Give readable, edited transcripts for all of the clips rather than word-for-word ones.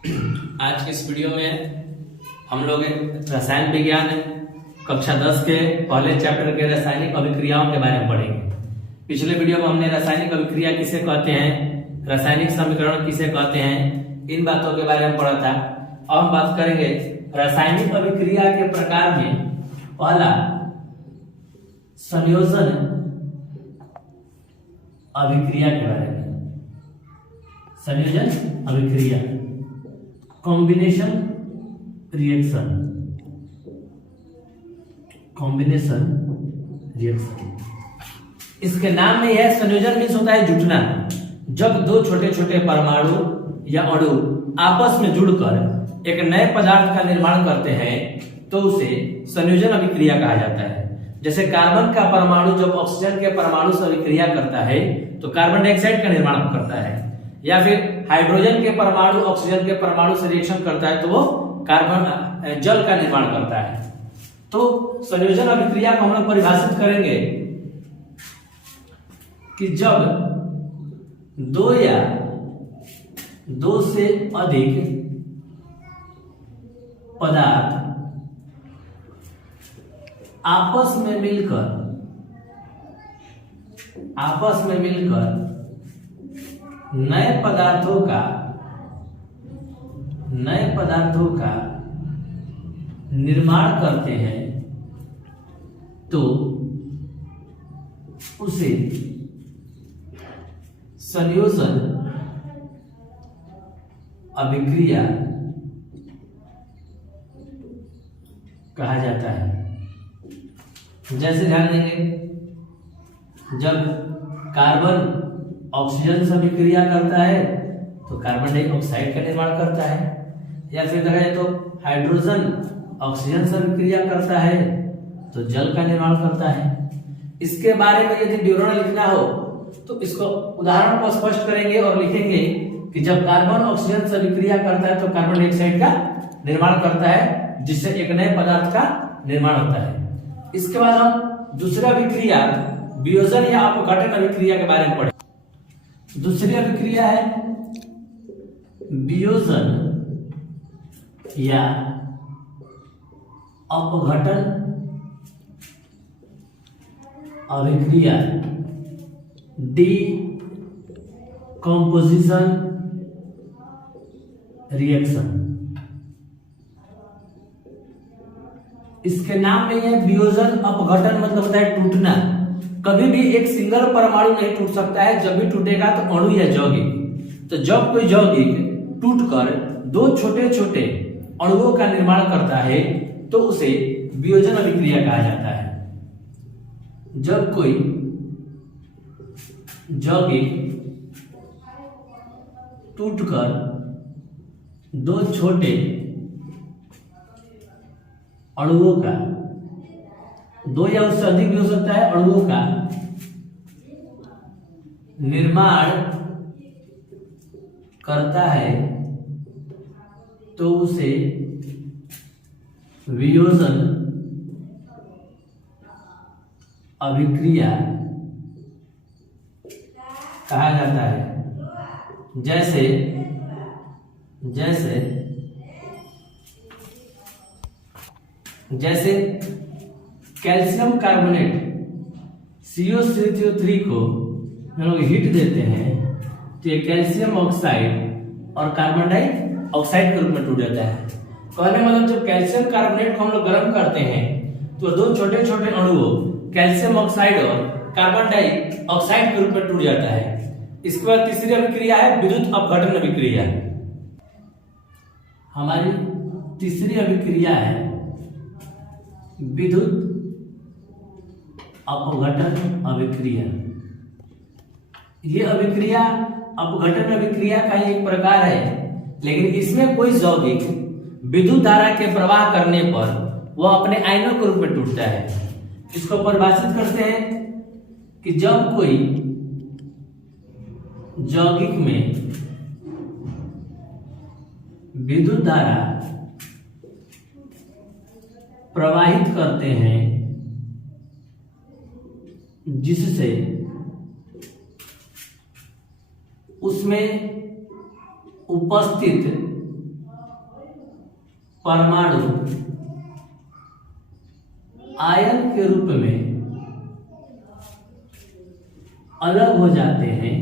आज के इस वीडियो में हम लोग रसायन विज्ञान कक्षा 10 के पहले चैप्टर के रासायनिक अभिक्रियाओं के बारे में पढ़ेंगे। पिछले वीडियो में हमने रासायनिक अभिक्रिया किसे कहते हैं, रासायनिक समीकरण किसे कहते हैं, इन बातों के बारे में पढ़ा था। अब हम बात करेंगे रासायनिक अभिक्रिया के प्रकार में। पहला संयोजन अभिक्रिया के बारे में। संयोजन अभिक्रिया, कॉम्बिनेशन रिएक्शन, कॉम्बिनेशन रिएक्शन। इसके नाम में यह संयोजन मीन्स होता है जुटना। जब दो छोटे छोटे परमाणु या अणु आपस में जुड़कर एक नए पदार्थ का निर्माण करते हैं तो उसे संयोजन अभिक्रिया कहा जाता है। जैसे कार्बन का परमाणु जब ऑक्सीजन के परमाणु से अभिक्रिया करता है तो कार्बन डाइऑक्साइड का निर्माण करता है, या फिर हाइड्रोजन के परमाणु ऑक्सीजन के परमाणु से रिएक्शन करता है तो वो कार्बन जल का निर्माण करता है। तो संयोजन अभिक्रिया को हम लोग परिभाषित करेंगे कि जब दो या दो से अधिक पदार्थ आपस में मिलकर नए पदार्थों का निर्माण करते हैं तो उसे संयोजन अभिक्रिया कहा जाता है। जैसे ध्यान देंगे, जब कार्बन ऑक्सीजन से अभिक्रिया करता है तो कार्बन डाइऑक्साइड का निर्माण करता है, या फिर देखा जाए तो हाइड्रोजन ऑक्सीजन से अभिक्रिया करता है तो जल का निर्माण करता है। इसके बारे में यदि विवरण लिखना हो तो इसको उदाहरण को स्पष्ट करेंगे और लिखेंगे कि जब कार्बन ऑक्सीजन से अभिक्रिया करता है तो कार्बन डाइऑक्साइड का निर्माण करता है, जिससे एक नए पदार्थ का निर्माण होता है। इसके बाद हम दूसरा अभिक्रिया वियोजन या अपघटन अभिक्रिया के बारे में पढ़ें। दूसरी अभिक्रिया है वियोजन या अपघटन अभिक्रिया, डीकम्पोजिशन रिएक्शन। इसके नाम में है वियोजन अपघटन, मतलब होता है टूटना। कभी भी एक सिंगल परमाणु नहीं टूट सकता है, जब भी टूटेगा तो अणु या यौगिक। तो जब कोई यौगिक टूटकर दो छोटे छोटे अणुओं का निर्माण करता है तो उसे वियोजन अभिक्रिया कहा जाता है। जब कोई यौगिक टूटकर दो छोटे अणुओं का, दो या उससे अधिक भी हो सकता है, अणुओं का निर्माण करता है तो उसे वियोजन अभिक्रिया कहा जाता है। जैसे कैल्शियम कार्बोनेट CO3 को हम लोग हीट देते हैं तो ये कैल्शियम ऑक्साइड और कार्बन डाइऑक्साइड के रूप में टूट जाता है। कहने मतलब जब कैल्शियम कार्बोनेट को हम लोग गर्म करते हैं तो दो छोटे छोटे अणुओं कैल्शियम ऑक्साइड और कार्बन डाइऑक्साइड के रूप में टूट जाता है। इसके बाद तीसरी अभिक्रिया है विद्युत अपघटन अभिक्रिया। हमारी तीसरी अभिक्रिया है विद्युत अपघटन अभिक्रिया। यह अभिक्रिया अपघटन अभिक्रिया का ही एक प्रकार है, लेकिन इसमें कोई यौगिक विद्युत धारा के प्रवाह करने पर वह अपने आयनों के रूप में टूटता है। इसको परिभाषित करते हैं कि जब कोई यौगिक में विद्युत धारा प्रवाहित करते हैं जिससे उसमें उपस्थित परमाणु आयन के रूप में अलग हो जाते हैं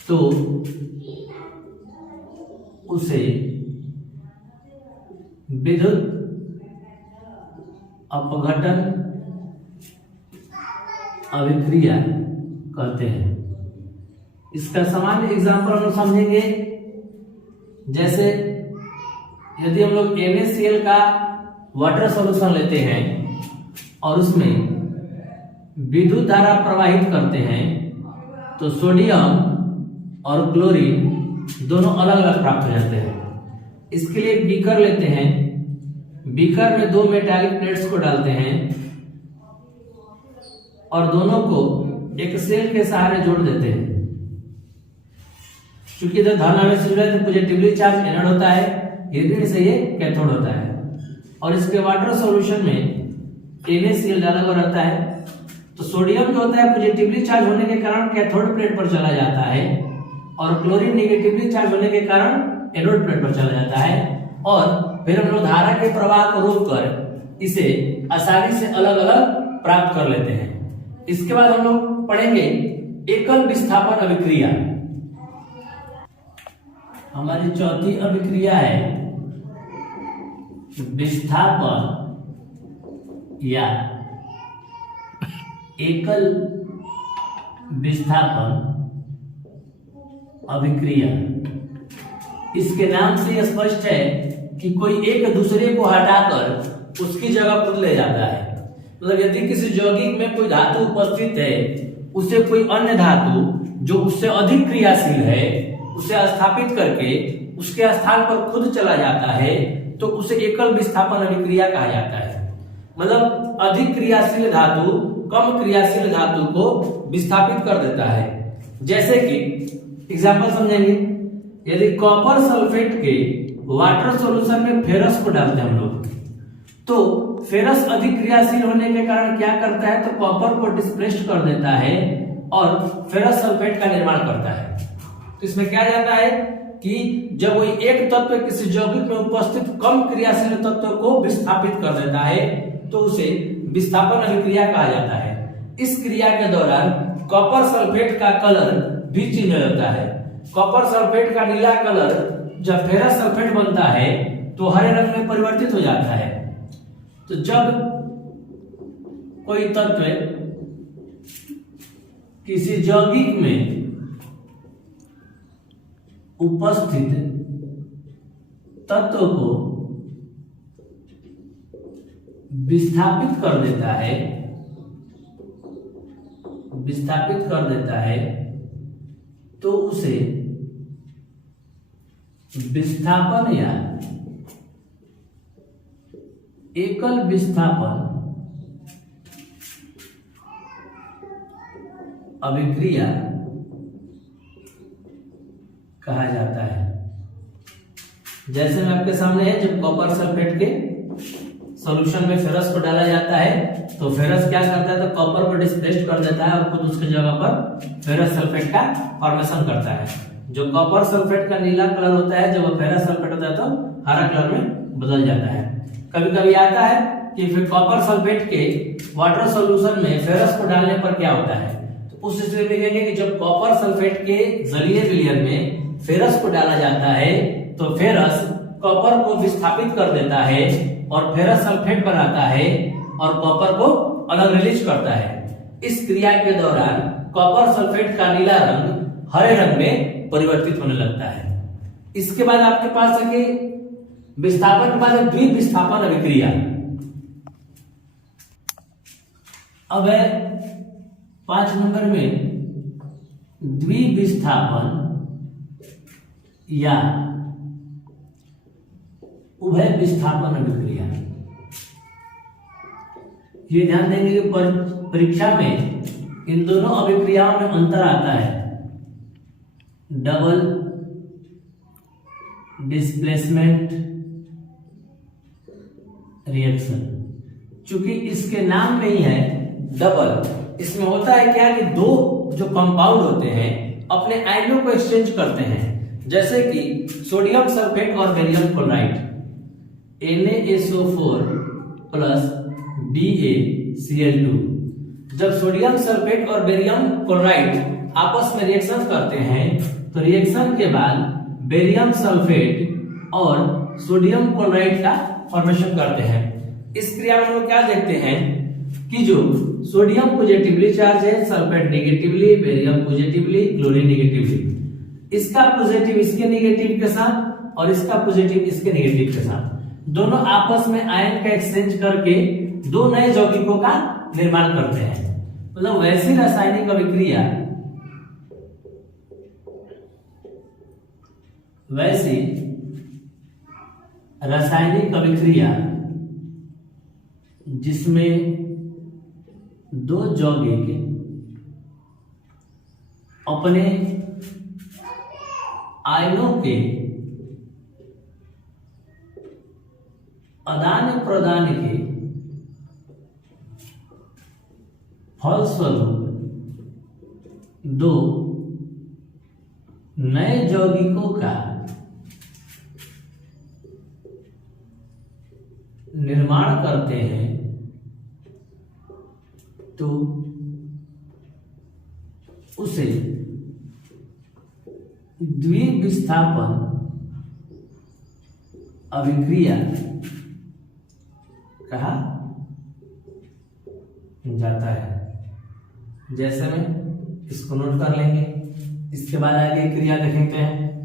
तो उसे विद्युत अपघटन अभिक्रिया कहते हैं। इसका सामान्य एग्जाम्पल हम लोग समझेंगे। जैसे यदि हम लोग NaCl का वाटर सॉल्यूशन लेते हैं और उसमें विद्युत धारा प्रवाहित करते हैं तो सोडियम और क्लोरीन दोनों अलग अलग प्राप्त हो जाते हैं। इसके लिए एक बीकर लेते हैं, बीकर में 2 मेटालिक प्लेट्स को डालते हैं और दोनों को एक सेल के सहारे जोड़ देते हैं। चूंकि इधर धन आवेश जुड़ा है तो पॉजिटिवली चार्ज एनोड होता है, ऋण से ये कैथोड होता है। और इसके वाटर सॉल्यूशन में NaCl डाला हुआ रहता है तो सोडियम जो होता है पॉजिटिवली चार्ज होने के कारण कैथोड प्लेट पर चला जाता है और क्लोरीन नेगेटिवली चार्ज होने के कारण एनोड प्लेट पर चला जाता है। और फिर हम लोग धारा के प्रवाह को रोककर इसे आसानी से अलग अलग प्राप्त कर लेते हैं। इसके बाद हम लोग पढ़ेंगे एकल विस्थापन अभिक्रिया। हमारी चौथी अभिक्रिया है विस्थापन या एकल विस्थापन अभिक्रिया। इसके नाम से यह स्पष्ट है कि कोई एक दूसरे को हटाकर उसकी जगह खुद ले जाता है। मतलब यदि किसी यौगिक में कोई धातु उपस्थित है, उसे कोई अन्य धातु जो उससे अधिक क्रियाशील है उसे स्थापित करके उसके स्थान पर खुद चला जाता है तो उसे एकल विस्थापन अभिक्रिया कहा जाता है। मतलब अधिक क्रियाशील धातु कम क्रियाशील धातु को विस्थापित कर देता है। जैसे कि एग्जाम्पल समझेंगे, यदि कॉपर सल्फेट के वाटर सॉल्यूशन में फेरस को डालते हैं हम लोग तो फेरस अधिक क्रियाशील होने के कारण क्या करता है तो कॉपर को डिस्प्लेस्ड कर देता है और फेरस सल्फेट का निर्माण करता है। तो इसमें क्या जाता है कि जब कोई एक तत्व किसी यौगिक में उपस्थित कम क्रियाशील तत्व को विस्थापित कर देता है तो उसे विस्थापन अभिक्रिया कहा जाता है। इस क्रिया के दौरान कॉपर सल्फेट का कलर भी चेंज हो जाता है। कॉपर सल्फेट का नीला कलर जब फेरस सल्फेट बनता है तो हरे रंग में परिवर्तित हो जाता है। तो जब कोई तत्व किसी यौगिक में उपस्थित तत्व को विस्थापित कर देता है तो उसे विस्थापन या एकल विस्थापन अभिक्रिया कहा जाता है। जैसे में आपके सामने है, जब कॉपर सल्फेट के सॉल्यूशन में फेरस को डाला जाता है तो फेरस क्या करता है तो कॉपर को डिस्प्लेस्ड कर देता है और खुद उसकी जगह पर फेरस सल्फेट का फॉर्मेशन करता है। जो कॉपर सल्फेट का नीला कलर होता है, जब वो फेरस सल्फेट होता है तो हरा कलर में बदल जाता है। कभी कभी आता है कि फिर कॉपर सल्फेट के वाटर सॉल्यूशन में फेरस को डालने पर क्या होता है, तो उस स्थिति में देखेंगे कि जब कॉपर सल्फेट के जलीय विलयन में फेरस को डाला जाता है तो फेरस कॉपर को विस्थापित कर देता है और फेरस सल्फेट बनाता है और कॉपर को अलग रिलीज करता है। इस क्रिया के दौरान कॉपर सल्फेट का नीला रंग हरे रंग में परिवर्तित होने लगता है। इसके बाद आपके पास है कि विस्थापन के बाद द्विविस्थापन अभिक्रिया। अब है 5 नंबर में द्विविस्थापन या उभय विस्थापन अभिक्रिया। ये ध्यान देंगे कि परीक्षा में इन दोनों अभिक्रियाओं में अंतर आता है। डबल डिस्प्लेसमेंट रिएक्शन, चूंकि इसके नाम में ही है डबल, इसमें होता है क्या कि दो जो कंपाउंड होते हैं अपने आयनों को एक्सचेंज करते हैं। जैसे कि सोडियम सल्फेट और barium chloride NaSO4 plus BaCl2। जब सोडियम सल्फेट और बेरियम क्लोराइड आपस में रिएक्शन करते हैं तो रिएक्शन के बाद बेरियम सल्फेट और सोडियम क्लोराइड का फॉर्मेशन करते हैं। इस क्रिया में हम लोग क्या देखते हैं कि जो सोडियम पॉजिटिवली चार्ज है, sulphate negatively, barium positively, chlorine negatively, इसका पॉजिटिव इसके नेगेटिव के साथ और इसका पॉजिटिव इसके नेगेटिव के साथ, दोनों आपस में आयन का एक्सचेंज करके दो नए यौगिकों का निर्माण करते हैं। मतलब वैसी रासायनिक अभिक्रिया जिसमें दो यौगिक अपने आयनों के आदान प्रदान के फलस्वरूप दो नए यौगिकों का निर्माण करते हैं तो उसे द्विविस्थापन अभिक्रिया कहा जाता है। जैसे में इसको नोट कर लेंगे, इसके बाद आगे क्रिया देखेंगे हैं।